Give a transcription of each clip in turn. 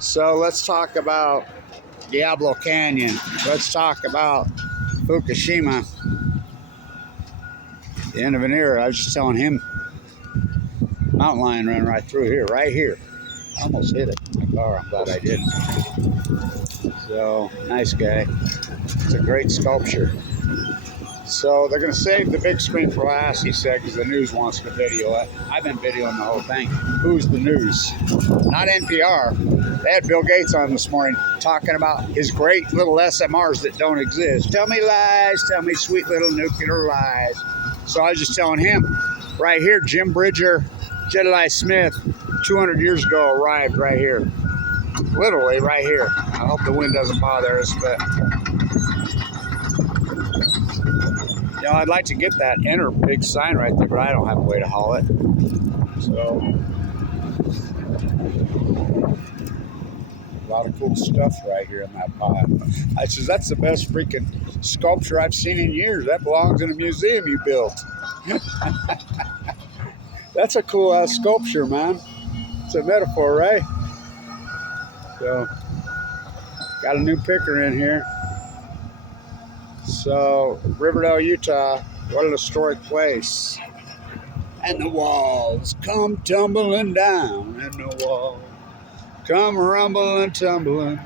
So let's talk about Diablo Canyon. Let's talk about Fukushima. The end of an era. I was just telling him, mountain lion ran right through here, right here. I almost hit it. My car. I'm glad I didn't. So nice guy. It's a great sculpture. So they're going to save the big screen for last, he said, because the news wants to video it. I've been videoing the whole thing. Who's the news? Not NPR. They had Bill Gates on this morning talking about his great little SMRs that don't exist. Tell me lies. Tell me sweet little nuclear lies. So I was just telling him, right here, Jim Bridger, Jedediah Smith, 200 years ago arrived right here. Literally right here. I hope the wind doesn't bother us, but... You know, I'd like to get that enter big sign right there, but I don't have a way to haul it. So, a lot of cool stuff right here in that pile. I says, that's the best freaking sculpture I've seen in years. That belongs in a museum you built. That's a cool ass sculpture, man. It's a metaphor, right? So, got a new picker in here. So, Riverdale, Utah, what a historic place. And the walls come tumbling down, and the walls come rumbling, tumbling.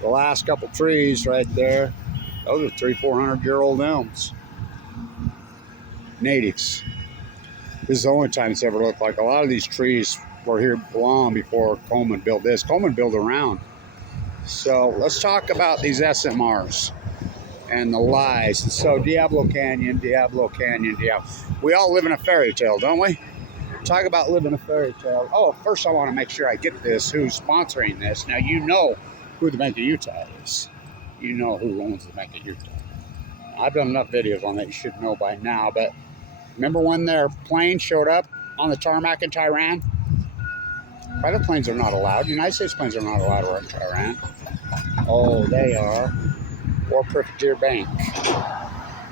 The last couple trees right there, those are 300-400-year-old elms. Natives. This is the only time it's ever looked like. A lot of these trees were here long before Coleman built this. Coleman built around. So let's talk about these SMRs and the lies. So Diablo Canyon, Diablo Canyon, Diablo. We all live in a fairy tale, don't we? Talk about living a fairy tale. Oh, first I want to make sure I get this. Who's sponsoring this? Now you know who the Bank of Utah is. You know who owns the Bank of Utah. I've done enough videos on that. You should know by now. But remember when their plane showed up on the tarmac in Tehran? Private planes are not allowed. United States planes are not allowed to work in Tehran. Oh, they are. Or Privateer Bank.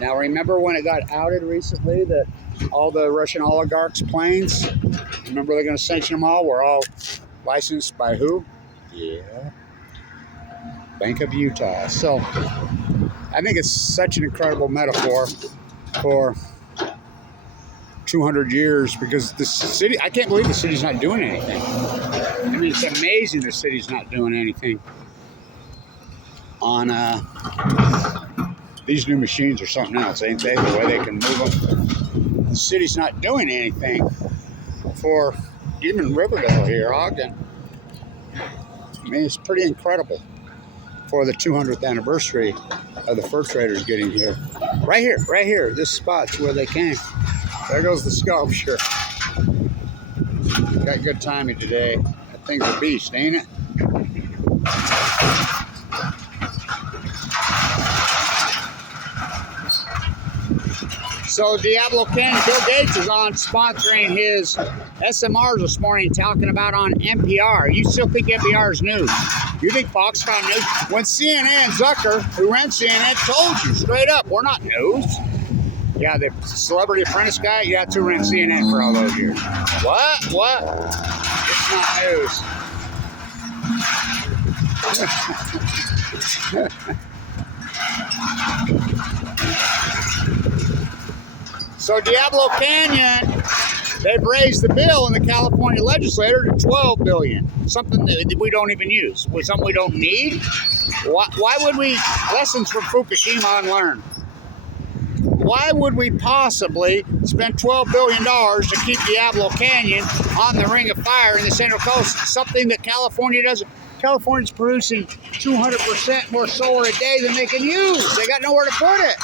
Now, remember when it got outed recently that all the Russian oligarchs' planes, remember they're going to sanction them all, were all licensed by who? Yeah. Bank of Utah. So, I think it's such an incredible metaphor for 200 years, because the city, I can't believe the city's not doing anything. I mean, it's amazing the city's not doing anything on these new machines or something else, ain't they? The way they can move them. The city's not doing anything for even Riverdale here, Ogden. I mean, it's pretty incredible for the 200th anniversary of the fur traders getting here. Right here, this spot's where they came. There goes the sculpture. Got good timing today. That thing's a beast, ain't it? So Diablo Canyon, Bill Gates is on sponsoring his SMRs this morning, talking about on NPR. You still think NPR is news? You think Foxconn news? When CNN, Zucker, who ran CNN, told you straight up, we're not news. Yeah, the Celebrity Apprentice guy, yeah, that's who ran CNN for all those years. What? It's not news. So Diablo Canyon, they've raised the bill in the California legislature to $12 billion. Something that we don't even use. Something we don't need. Why would we, lessons from Fukushima unlearned? Why would we possibly spend $12 billion to keep Diablo Canyon on the ring of fire in the Central Coast? Something that California doesn't. California's producing 200% more solar a day than they can use. They got nowhere to put it.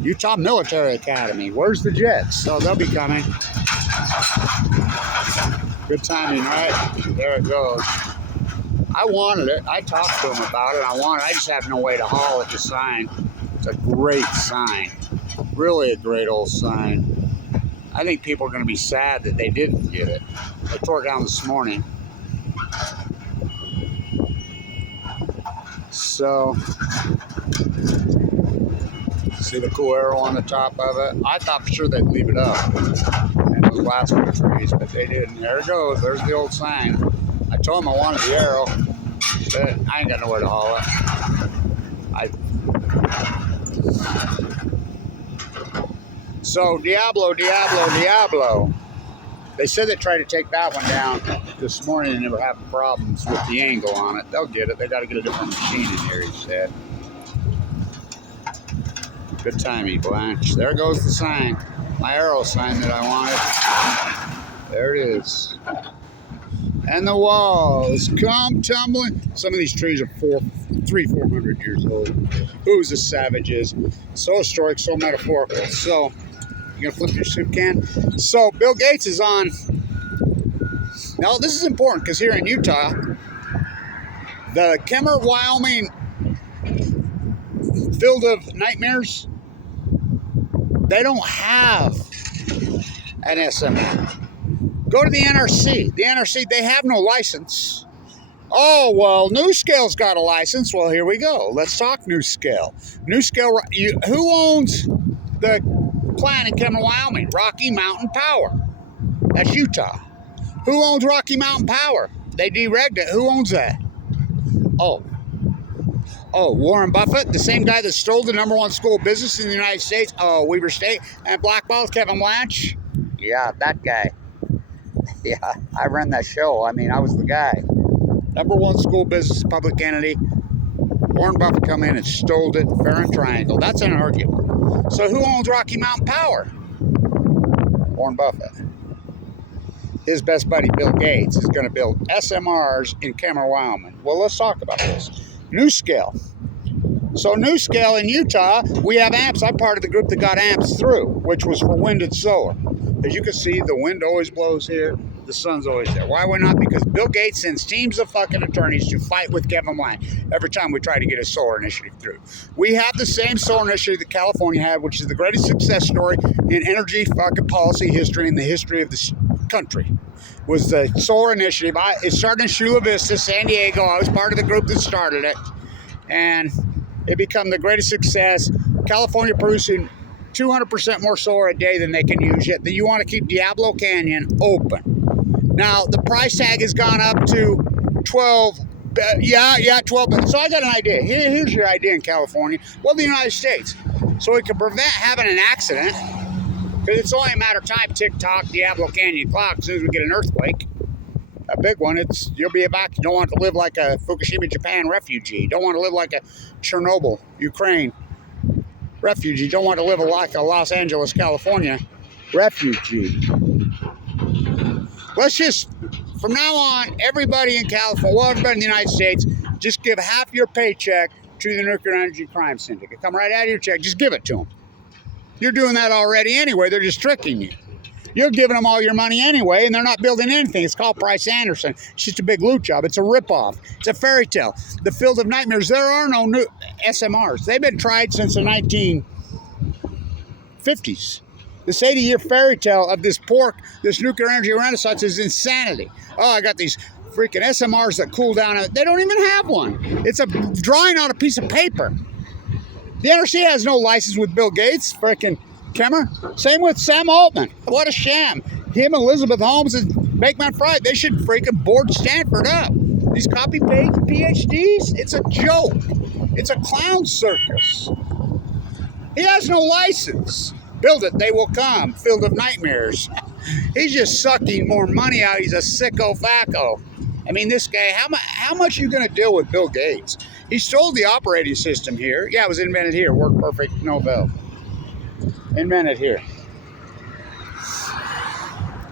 Utah Military Academy. Where's the jets? So they'll be coming. Good timing, right? There it goes. I wanted it. I talked to him about it. I just have no way to haul it to sign. It's a great sign. Really a great old sign. I think people are going to be sad that they didn't get it. I tore it down this morning. So, see the cool arrow on the top of it? I thought for sure they'd leave it up. And those last few trees, but they didn't. There it goes. There's the old sign. I told him I wanted the arrow, but I ain't got nowhere to haul it. So Diablo. They said they tried to take that one down this morning and they were having problems with the angle on it. They'll get it. They got to get a different machine in here, he said. Good timing, Blanche. There goes the sign. My arrow sign that I wanted. There it is. And the walls come tumbling. Some of these trees are 400 years old. Who's the savages? So historic, so metaphorical. So, you gonna flip your soup can? So, Bill Gates is on. Now, this is important because here in Utah, the Kemmer, Wyoming Field of Nightmares, they don't have an SMR. Go to the NRC. The NRC, they have no license. Oh, well, NewScale's got a license. Well, here we go. Let's talk NewScale. NewScale, who owns the plant in Kemmer, Wyoming? Rocky Mountain Power. That's Utah. Who owns Rocky Mountain Power? They deregged it. Who owns that? Oh, Warren Buffett, the same guy that stole the #1 school of business in the United States, Weber State, and blackballed Kevin Blanche? Yeah, that guy. Yeah, I ran that show. I mean, I was the guy. #1 school business, public entity. Warren Buffett come in and stole it, fair and triangle. That's an argument. So who owns Rocky Mountain Power? Warren Buffett. His best buddy, Bill Gates, is going to build SMRs in Kemmer, Wyoming. Well, let's talk about this. NewScale. So NewScale in Utah, we have amps. I'm part of the group that got amps through, which was for wind and solar. As you can see, the wind always blows here. The sun's always there. Why? Why not? Because Bill Gates sends teams of fucking attorneys to fight with Kevin Blanche every time we try to get a solar initiative through. We have the same solar initiative that California had, which is the greatest success story in energy fucking policy history in the history of this country. Was the solar initiative. It started in Chula Vista, San Diego. I was part of the group that started it. And it became the greatest success. California producing 200% more solar a day than they can use, yet you want to keep Diablo Canyon open. Now, the price tag has gone up to 12. 12. So I got an idea. Here's your idea in California. Well, the United States. So we can prevent having an accident, because it's only a matter of time. Tick-tock, Diablo Canyon clock. As soon as we get an earthquake, a big one, you'll be back. You don't want to live like a Fukushima, Japan refugee. You don't want to live like a Chernobyl, Ukraine refugee. You don't want to live like a Los Angeles, California refugee. Let's just, from now on, everybody in California, well, everybody in the United States, just give half your paycheck to the Nuclear Energy Crime Syndicate. Come right out of your check. Just give it to them. You're doing that already anyway. They're just tricking you. You're giving them all your money anyway, and they're not building anything. It's called Price Anderson. It's just a big loot job. It's a ripoff. It's a fairy tale. The Field of Nightmares. There are no new SMRs. They've been tried since the 1950s. This 80-year fairy tale of this nuclear energy renaissance is insanity. Oh, I got these freaking SMRs that cool down. They don't even have one. It's a drawing on a piece of paper. The NRC has no license with Bill Gates, freaking Kemmer. Same with Sam Altman. What a sham. Him, Elizabeth Holmes, and Bakeman Fry, they should freaking board Stanford up. These copy-paste PhDs, it's a joke. It's a clown circus. He has no license. Build it, they will come. Field of Nightmares. He's just sucking more money out. He's a sicko facko. I mean, this guy, how much are you going to deal with Bill Gates? He stole the operating system here. Yeah, it was invented here. Worked perfect, no bell. Invented here.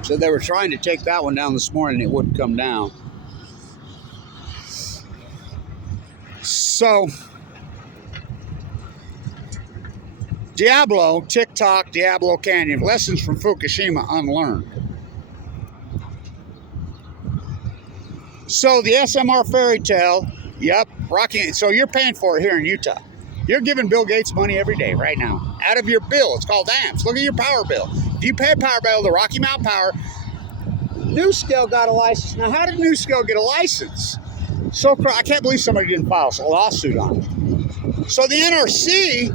So they were trying to take that one down this morning. It wouldn't come down. So, Diablo, TikTok, Diablo Canyon. Lessons from Fukushima unlearned. So the SMR fairy tale, yep, Rocky. So you're paying for it here in Utah. You're giving Bill Gates money every day right now. Out of your bill. It's called amps. Look at your power bill. If you pay a power bill to Rocky Mountain Power, NewScale got a license. Now, how did NewScale get a license? So I can't believe somebody didn't file a lawsuit on it. So the NRC,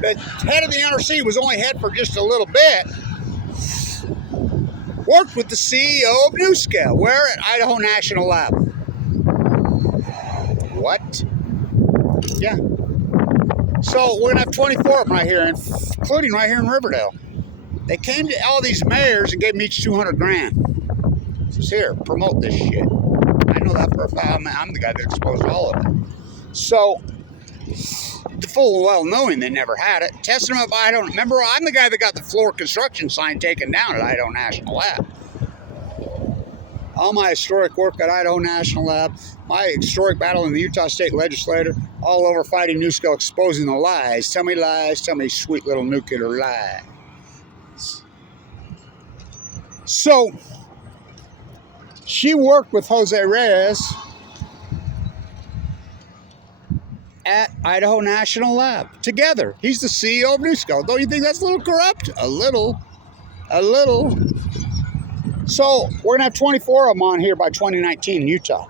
the head of the NRC was only head for just a little bit. Worked with the CEO of NuScale. Where? At Idaho National Lab. What? Yeah. So we're going to have 24 of them right here, including right here in Riverdale. They came to all these mayors and gave them each 200 grand. Says, here, promote this shit. I know that for a fact. I'm the guy that exposed all of it. So, the full well knowing they never had it. Testing them up, I don't remember. I'm the guy that got the floor construction sign taken down at Idaho National Lab. All my historic work at Idaho National Lab, my historic battle in the Utah State Legislature, all over fighting NuScale, exposing the lies. Tell me sweet little nuclear lies. So, she worked with Jose Reyes at Idaho National Lab together. He's the CEO of NuScale. Don't you think that's a little corrupt? A little. So we're gonna have 24 of them on here by 2019 in Utah.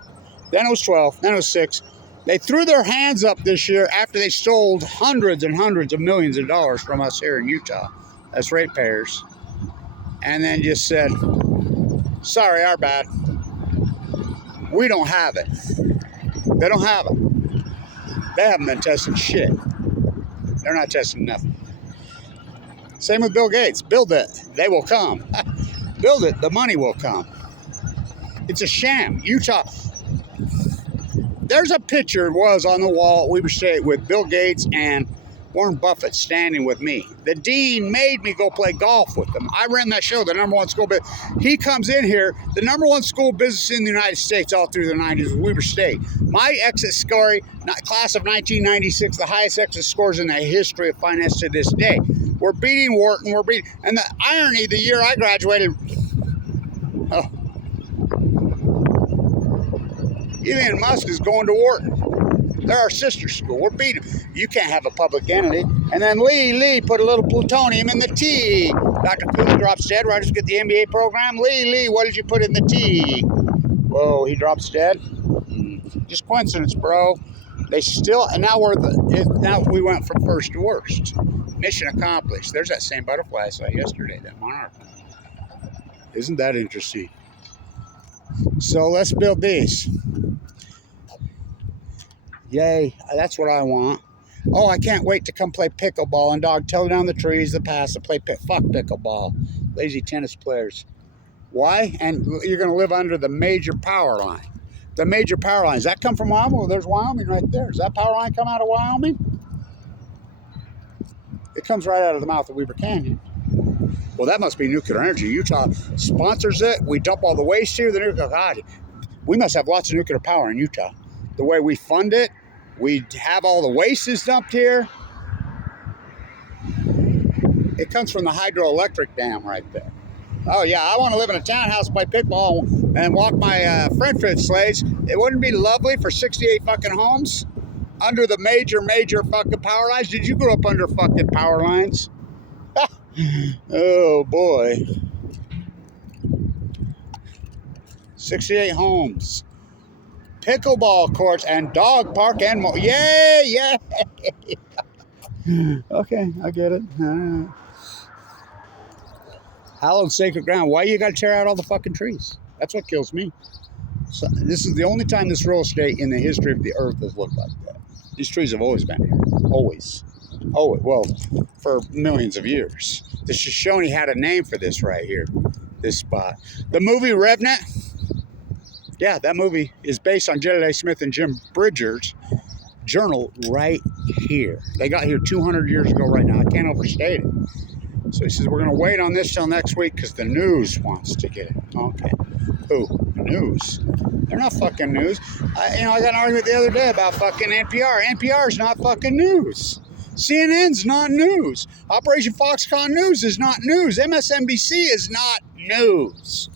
Then it was 12, then it was 6. They threw their hands up this year after they stole hundreds and hundreds of millions of dollars from us here in Utah as ratepayers. And then just said, sorry, our bad. We don't have it. They don't have it. They haven't been testing shit. They're not testing nothing. Same with Bill Gates. Build it. They will come. Build it. The money will come. It's a sham. Utah. There's a picture was on the wall at Weber State with Bill Gates and Warren Buffett standing with me. The dean made me go play golf with them. I ran that show, the #1 school business. He comes in here, the #1 school business in the United States all through the 90s was Weber State. My exit score, class of 1996, the highest exit scores in the history of finance to this day. We're beating Wharton, and the irony, the year I graduated, Elon Musk is going to Wharton. They're our sister school. We're beating them. You can't have a public entity. And then Lee put a little plutonium in the tea. Dr. Cooley drops dead. Right, just get the MBA program. Lee, what did you put in the tea? Whoa, he drops dead. Just coincidence, bro. They still, and now now we went from first to worst. Mission accomplished. There's that same butterfly I saw yesterday, that monarch. Isn't that interesting? So let's build these. Yay, that's what I want. Oh, I can't wait to come play pickleball and dog tell down the trees the past to play fuck pickleball. Lazy tennis players. Why? And you're going to live under the major power line. The major power lines. Does that come from Wyoming? Well, there's Wyoming right there. Does that power line come out of Wyoming? It comes right out of the mouth of Weber Canyon. Well, that must be nuclear energy. Utah sponsors it. We dump all the waste here. The nuclear, God, we must have lots of nuclear power in Utah. The way we fund it, we have all the waste is dumped here. It comes from the hydroelectric dam right there. Oh yeah, I want to live in a townhouse, play pickleball, and walk my French sleds. It wouldn't be lovely for 68 fucking homes under the major fucking power lines. Did you grow up under fucking power lines? Oh boy. 68 homes. Pickleball courts and dog park and more. Yay! Okay, I get it. Hallowed sacred ground. Why you gotta tear out all the fucking trees? That's what kills me. So, this is the only time this real estate in the history of the earth has looked like that. These trees have always been here. Always. Oh, well, for millions of years. The Shoshone had a name for this right here. This spot. The movie Revenant. Yeah, that movie is based on Jedediah Smith and Jim Bridger's journal right here. They got here 200 years ago right now. I can't overstate it. So he says, we're going to wait on this till next week because the news wants to get it. Okay. Who? News. They're not fucking news. I got an argument the other day about fucking NPR. NPR's not fucking news. CNN's not news. Operation Foxconn News is not news. MSNBC is not news.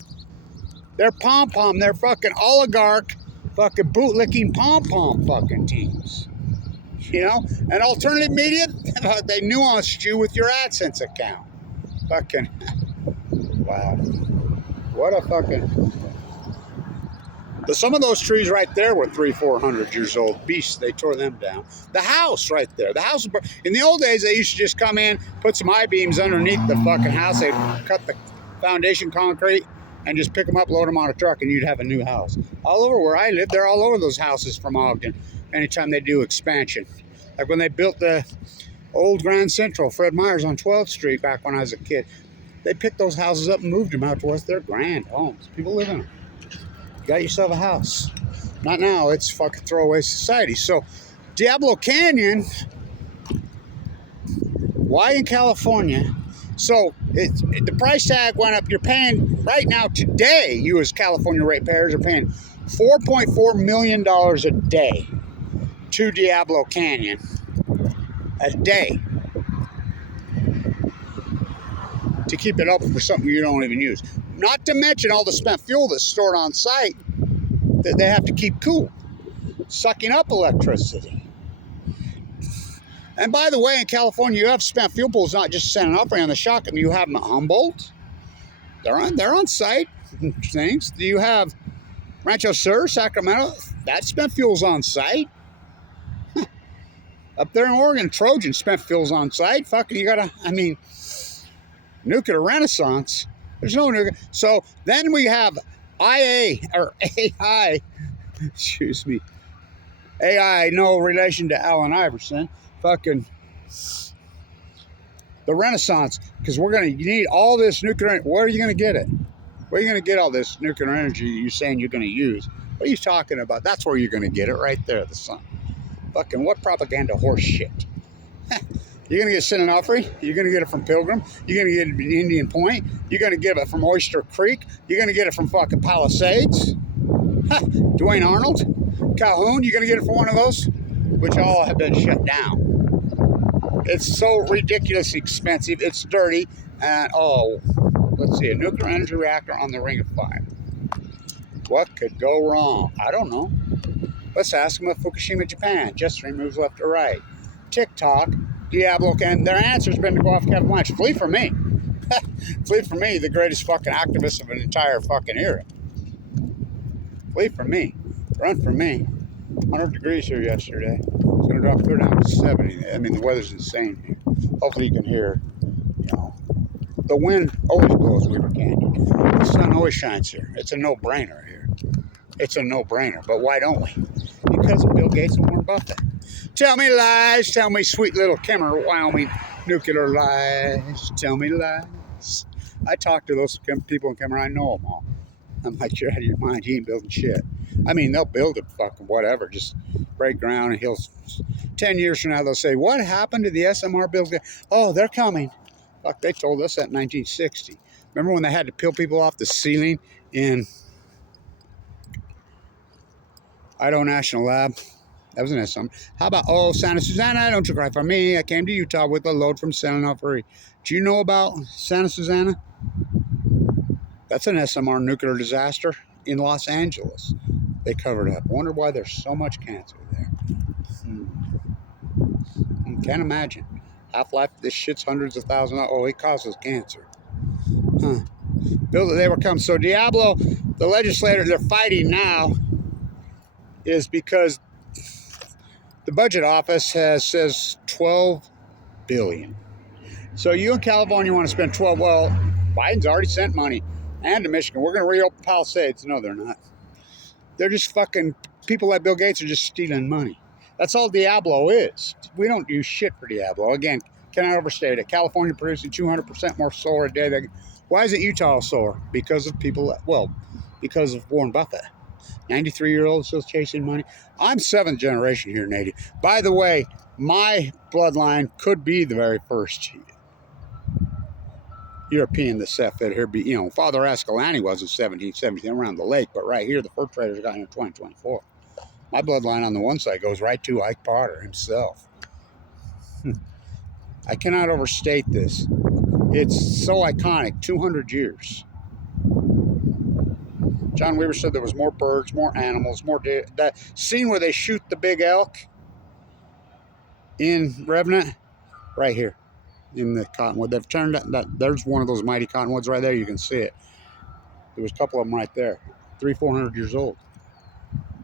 They're pom-pom. They're fucking oligarch, fucking bootlicking pom-pom fucking teams. You know? And alternative media, they nuanced you with your AdSense account. Fucking, wow. What a fucking... But some of those trees right there were 300-400 years old. Beasts, they tore them down. The house right there. The house, in the old days, they used to just come in, put some I-beams underneath the fucking house. They'd cut the foundation concrete, and just pick them up, load them on a truck, and you'd have a new house. All over where I live, they're all over those houses from Ogden anytime they do expansion. Like when they built the old Grand Central, Fred Meyer's on 12th Street back when I was a kid. They picked those houses up and moved them out to us. They're grand homes. People live in them. You got yourself a house. Not now. It's fucking throwaway society. So Diablo Canyon, why in California? So the price tag went up. You're paying right now today, you as California ratepayers are paying $4.4 million a day to Diablo Canyon. A day. To keep it open for something you don't even use. Not to mention all the spent fuel that's stored on site that they have to keep cool. Sucking up electricity. And by the way, in California, you have spent fuel pools, not just San Onofre on the Shotgun. You have them at Humboldt. They're on site things. Do you have Rancho Sur, Sacramento? That spent fuel's on site. Up there in Oregon, Trojan spent fuel's on site. Fucking, you gotta, I mean, nuclear renaissance. There's no nuclear. So then we have AI, excuse me, AI, no relation to Allen Iverson. Fucking the Renaissance, because you need all this nuclear. Where are you going to get it? Where are you going to get all this nuclear energy you're saying you're going to use? What are you talking about? That's where you're going to get it, right there, the sun. Fucking what propaganda horse shit? You're going to get San Onofre. You're going to get it from Pilgrim. You're going to get it from Indian Point. You're going to get it from Oyster Creek. You're going to get it from fucking Palisades. Dwayne Arnold. Calhoun. You're going to get it from one of those, which all have been shut down. It's so ridiculously expensive. It's dirty. And, let's see, a nuclear energy reactor on the Ring of Fire. What could go wrong? I don't know. Let's ask them at Fukushima, Japan. Just 3 moves left or right. TikTok, Diablo, and their answer's been to go off Kevin Lunch. Flee from me. Flee from me, the greatest fucking activist of an entire fucking era. Flee from me. Run from me. 100 degrees here yesterday. It's going to drop clear down to 70. I mean, the weather's insane here. Hopefully you can hear, the wind always blows Weaver Canyon. The sun always shines here. It's a no-brainer here. It's a no-brainer. But why don't we? Because of Bill Gates and Warren Buffett. Tell me lies. Tell me sweet little Kemmer, Wyoming nuclear lies. Tell me lies. I talk to those people in Kemmer. I know them all. I'm like, you're out of your mind. He ain't building shit. I mean, they'll build it fucking whatever. Just break ground and 10 years from now, they'll say, what happened to the SMR builds? Oh, they're coming. Fuck, they told us that in 1960. Remember when they had to peel people off the ceiling in Idaho National Lab? That was an SMR. How about, Santa Susana, don't you cry for me. I came to Utah with a load from San Onofre. Do you know about Santa Susana? That's an SMR nuclear disaster in Los Angeles. They covered up. Wonder why there's so much cancer there. Can't imagine. Half-life, this shit's hundreds of thousands. It causes cancer. Build it, they were coming. So Diablo, the legislator they're fighting now is because the budget office says $12 billion. So you in California want to spend 12. Well, Biden's already sent money. And to Michigan. We're going to reopen Palisades. No, they're not. They're just fucking, people like Bill Gates are just stealing money. That's all Diablo is. We don't do shit for Diablo. Again, cannot overstate it. California producing 200% more solar a day. Why isn't Utah solar? Because of because of Warren Buffett. 93-year-old still chasing money. I'm 7th generation here, native. By the way, my bloodline could be the very first European that set foot here. Father Escalante was in 1770 around the lake, but right here, the fur traders got here in 2024. My bloodline on the one side goes right to Ike Potter himself. I cannot overstate this. It's so iconic. 200 years. John Weaver said there was more birds, more animals, more deer. That scene where they shoot the big elk in Revenant, right here in the cottonwood. They've turned that. There's one of those mighty cottonwoods right there. You can see it. There was a couple of them right there, 300-400 years old.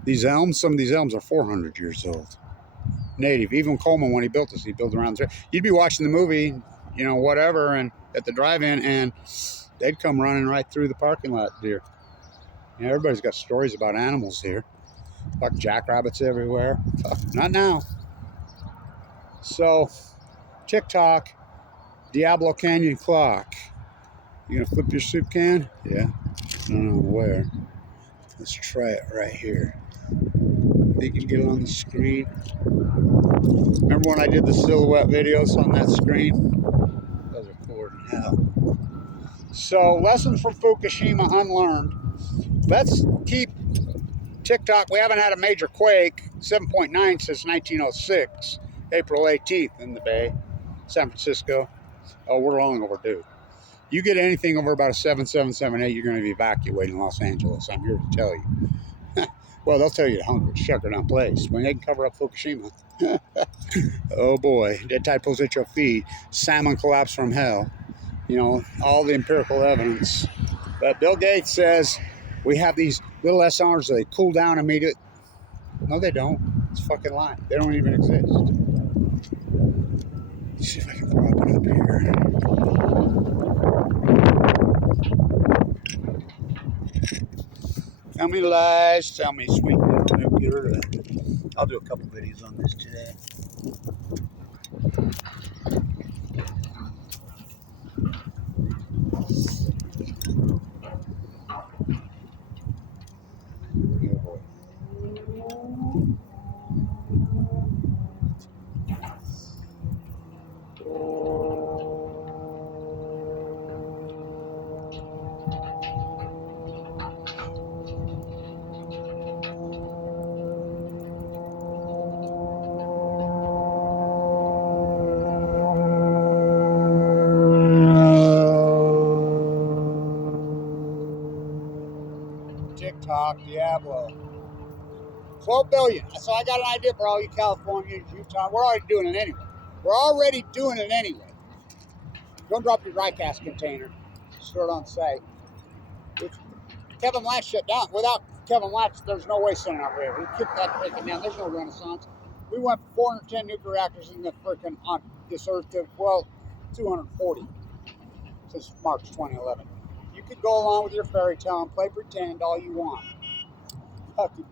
These elms, some of these elms are 400 years old. Native. Even Coleman, when he built this, he built around there. You'd be watching the movie, whatever, and at the drive-in, and they'd come running right through the parking lot, deer. You know, everybody's got stories about animals here. Fuck jackrabbits everywhere. Fuck, not now. So, TikTok, Diablo Canyon clock. You gonna flip your soup can? Yeah. I don't know where. Let's try it right here. Think you can get it on the screen? Remember when I did the silhouette videos on that screen? Those are cooler than hell. So, lessons from Fukushima unlearned. Let's keep TikTok. We haven't had a major quake, 7.9 since 1906, April 18th in the Bay, San Francisco. Oh, we're long overdue. You get anything over about a 7.7, 7.8, you're going to be evacuating Los Angeles. I'm here to tell you. Well, they'll tell you the hunger, sugar down place. When they can cover up Fukushima. Oh boy, dead tide pulls at your feet. Salmon collapse from hell. You know, all the empirical evidence. But Bill Gates says we have these little SRs, they cool down immediately. No, they don't. It's fucking lying. They don't even exist. Let's see if I can prop it up here. Tell me lies, tell me sweet little nuclear. I'll do a couple videos on this today. TikTok, Diablo. 12 billion. So I got an idea for all you Californians, Utah. We're already doing it anyway. We're already doing it anyway. Don't drop your dry cast container. Store it on site. Kevin Latch shut down. Without Kevin Latch, there's no way sending out river. He kicked that freaking down. There's no renaissance. We went 410 nuclear reactors in the freaking on this earth to, well, 240 since March 2011. You could go along with your fairy tale and play pretend all you want.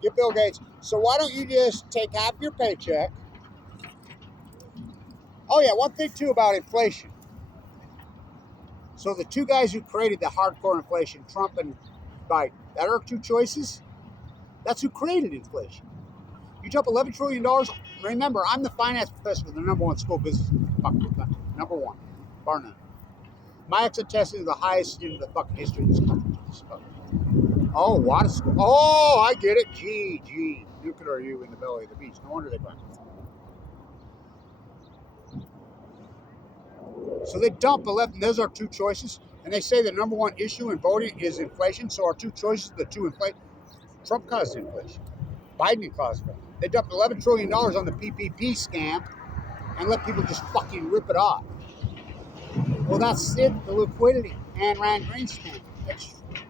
Get Bill Gates. So why don't you just take half your paycheck? Oh yeah, one thing too about inflation. So the two guys who created the hardcore inflation, Trump and Biden, that are two choices. That's who created inflation. You dump $11 trillion. Remember, I'm the finance professor of the #1 school business in the fucking country. #1, bar none. My exit testing is the highest in the fucking history of this country. Oh, water school. Oh, I get it. Gee. Nuclear you in the belly of the beast. No wonder they practice. So they dump 11. Those are two choices. And they say the #1 issue in voting is inflation. So our two choices, the two inflation. Trump caused inflation. Biden caused it. They dumped $11 trillion on the PPP scam and let people just fucking rip it off. Well, that's it. The liquidity. And Rand Green scam.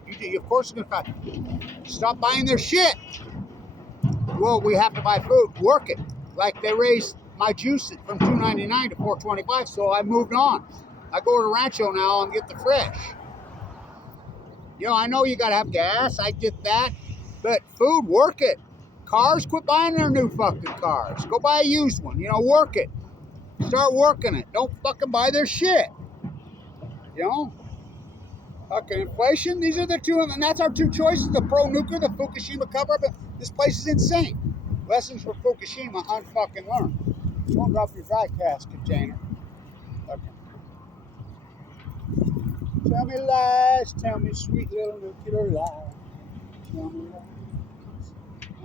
You of course, are going to stop buying their shit. Well, we have to buy food. Work it. Like they raised my juice from $2.99 to $4.25, so I moved on. I go to Rancho now and get the fresh. You know, I know you got to have gas. I get that. But food, work it. Cars, quit buying their new fucking cars. Go buy a used one. You know, work it. Start working it. Don't fucking buy their shit. You know? Fucking inflation, these are the two, and that's our two choices, the pro-nuclear, the Fukushima cover-up. This place is insane. Lessons for Fukushima, unfucking learned. Don't drop your dry cast container. Okay. Tell me lies, tell me sweet little nuclear lies. Tell me lies.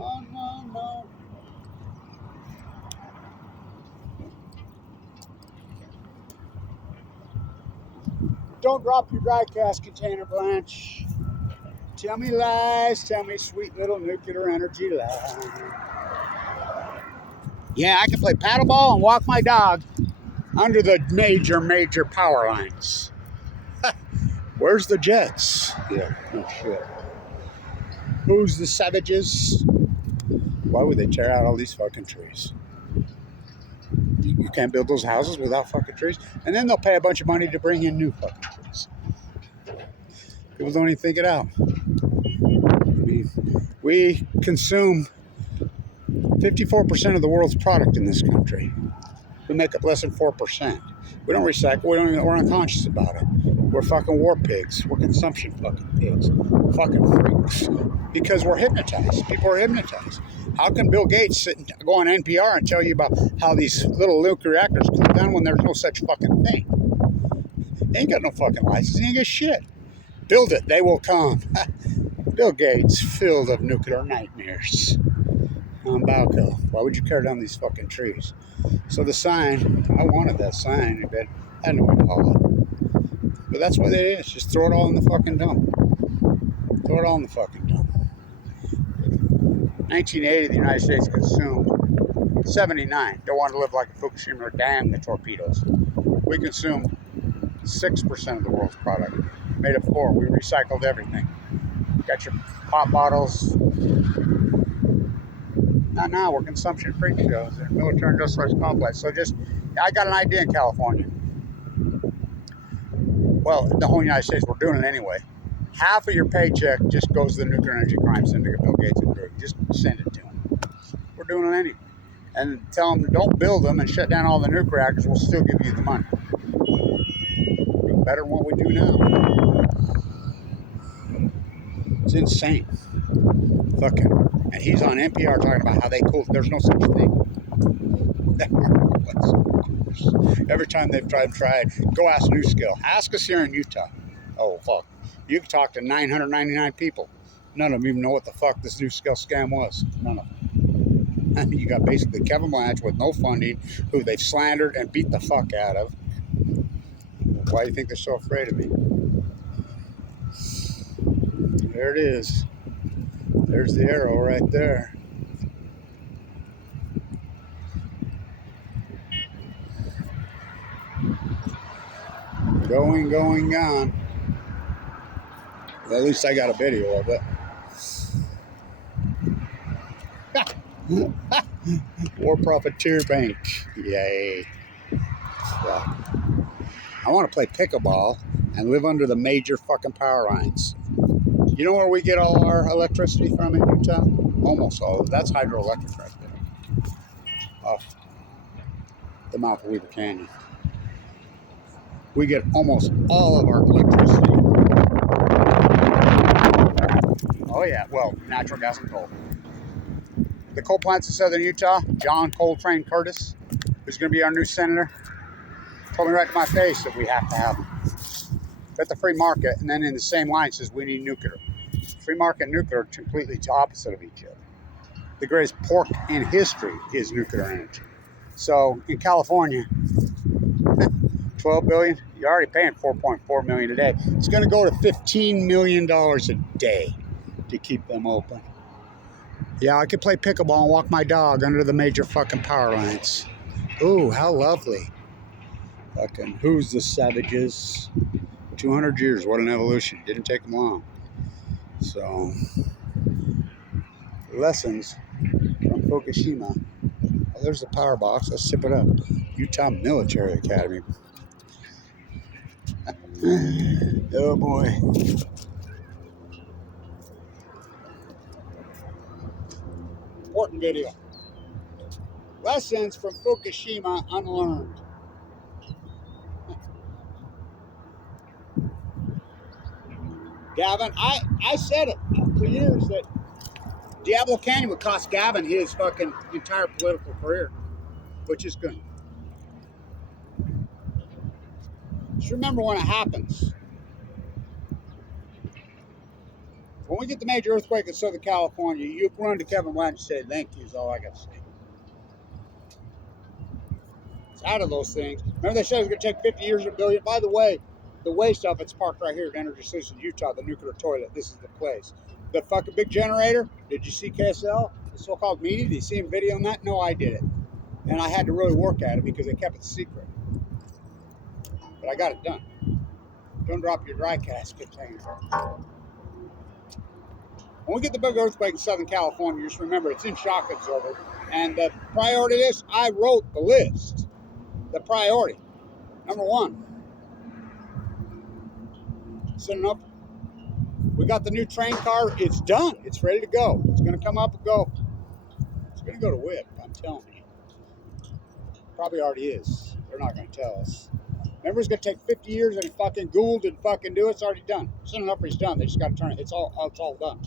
Oh, no. Don't drop your dry cast container, Blanche. Tell me lies, tell me sweet little nuclear energy lies. Yeah, I can play paddleball and walk my dog under the major power lines. Where's the Jets? Yeah, no shit. Who's the savages? Why would they tear out all these fucking trees? You can't build those houses without fucking trees. And then they'll pay a bunch of money to bring in new fucking trees. People don't even think it out. I mean, we consume 54% of the world's product in this country. We make up less than 4%. We don't recycle. We're unconscious about it. We're fucking war pigs. We're consumption fucking pigs. We're fucking freaks. Because we're hypnotized. People are hypnotized. How can Bill Gates go on NPR and tell you about how these little nuclear reactors cool down when there's no such fucking thing? He ain't got no fucking license. He ain't got shit. Build it. They will come. Bill Gates, filled of nuclear nightmares. On Balco. Why would you tear down these fucking trees? So the sign, I wanted that sign, but I had no way to haul it. But that's what it is. Just throw it all in the fucking dump. Throw it all in the fucking dump. 1980, the United States consumed 79. Don't want to live like a Fukushima or damn the torpedoes. We consumed 6% of the world's product. Made up 4. We recycled everything. Got your pop bottles. Now we're consumption freak shows and military industrial complex. So I got an idea in California. Well, the whole United States, we're doing it anyway. Half of your paycheck just goes to the nuclear energy crime syndicate, Bill Gates and crew. Just send it to them. We're doing it anyway. And tell them don't build them and shut down all the nuclear reactors. We'll still give you the money. Better than what we do now. It's insane. Fucking. And he's on NPR talking about how they cool. There's no such thing. Every time they've tried, go ask New Skill. Ask us here in Utah. Oh, fuck. You can talk to 999 people. None of them even know what the fuck this New Skill scam was. None of them. I mean, you got basically Kevin Blanch with no funding, who they've slandered and beat the fuck out of. Why do you think they're so afraid of me? There it is. There's the arrow right there. Going, gone. Well, at least I got a video of it. War Profiteer Bank. Yay. Yeah. I want to play pickleball and live under the major fucking power lines. You know where we get all our electricity from in Utah? Almost all of it. That's hydroelectric right there. Off the mouth of Weaver Canyon. We get almost all of our electricity. Oh yeah, well, natural gas and coal. The coal plants in southern Utah, John Coltrane Curtis, who's going to be our new senator, told me right to my face that we have to have them. At the free market, and then in the same line says we need nuclear. Free market and nuclear are completely opposite of each other. The greatest pork in history is nuclear energy. So in California, 12 billion, you're already paying 4.4 million a day. It's going to go to $15 million a day to keep them open. Yeah, I could play pickleball and walk my dog under the major fucking power lines. Ooh, how lovely. Fucking, who's the savages? 200 years, what an evolution. Didn't take them long. So, lessons from Fukushima. Oh, there's the power box. Let's sip it up. Utah Military Academy. Oh boy. Important video. Lessons from Fukushima unlearned. Gavin, I said it for years that Diablo Canyon would cost Gavin his fucking entire political career, which is good. Just remember when it happens. When we get the major earthquake in Southern California, you can run to Kevin Blanch and say, thank you is all I got to say. It's out of those things. Remember they said it was going to take 50 years or a billion? By the way, the waste of it's parked right here at Energy Solutions, Utah, the nuclear toilet. This is the place. The fucking big generator, did you see KSL? The so-called meeting? Did you see him video on that? No, I did it. And I had to really work at it because they kept it secret. But I got it done. Don't drop your dry casket thing. When we get the big earthquake in Southern California, just remember it's in shock absorber. And the priority list, I wrote the list. The priority. Number 1. Send enough We got the new train car. It's done. It's ready to go. It's going to come up and go. It's going to go to WIP, I'm telling you. Probably already is. They're not going to tell us. Remember, it's going to take 50 years and fucking Gould and fucking do it. It's already done. Soon enough, it's done. They just got to turn it. It's all done.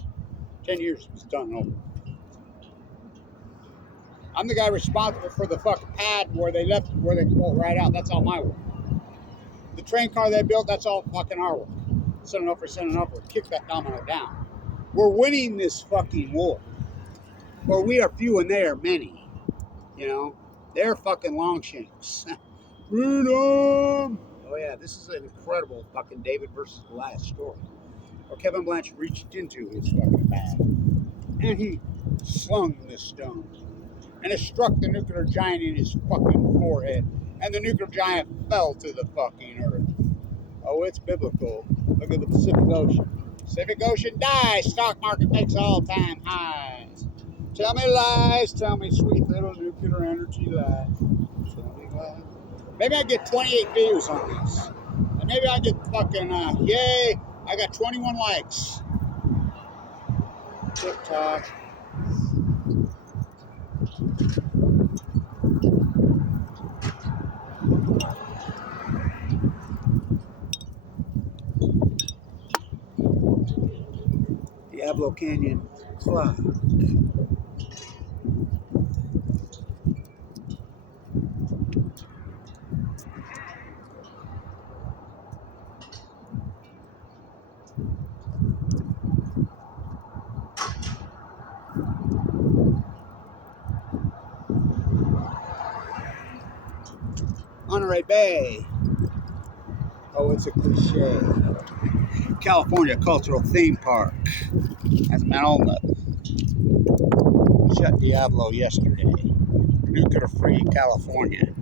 10 years, it's done and over. I'm the guy responsible for the fucking pad where they pull right out. That's all my work. The train car they built, that's all fucking our work. Sending upward, kick that domino down. We're winning this fucking war. For we are few and they are many. You know? They're fucking Longshanks. Freedom! Oh yeah, this is an incredible fucking David versus Goliath story. Where Kevin Blanchard reached into his fucking bag. And he slung this stone. And it struck the nuclear giant in his fucking forehead. And the nuclear giant fell to the fucking earth. Oh, it's biblical. Look at the Pacific Ocean. Pacific Ocean dies. Stock market makes all-time highs. Tell me lies. Tell me sweet little nuclear energy lies. Tell me lies. Maybe I get 28 views on this. And maybe I get fucking, yay, I got 21 likes. TikTok. Diablo Canyon Clock. Monterey Bay. Oh, it's a cliche. California Cultural Theme Park. Hasn't been on the shut Diablo yesterday. Nuclear free California.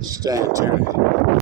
Stay tuned.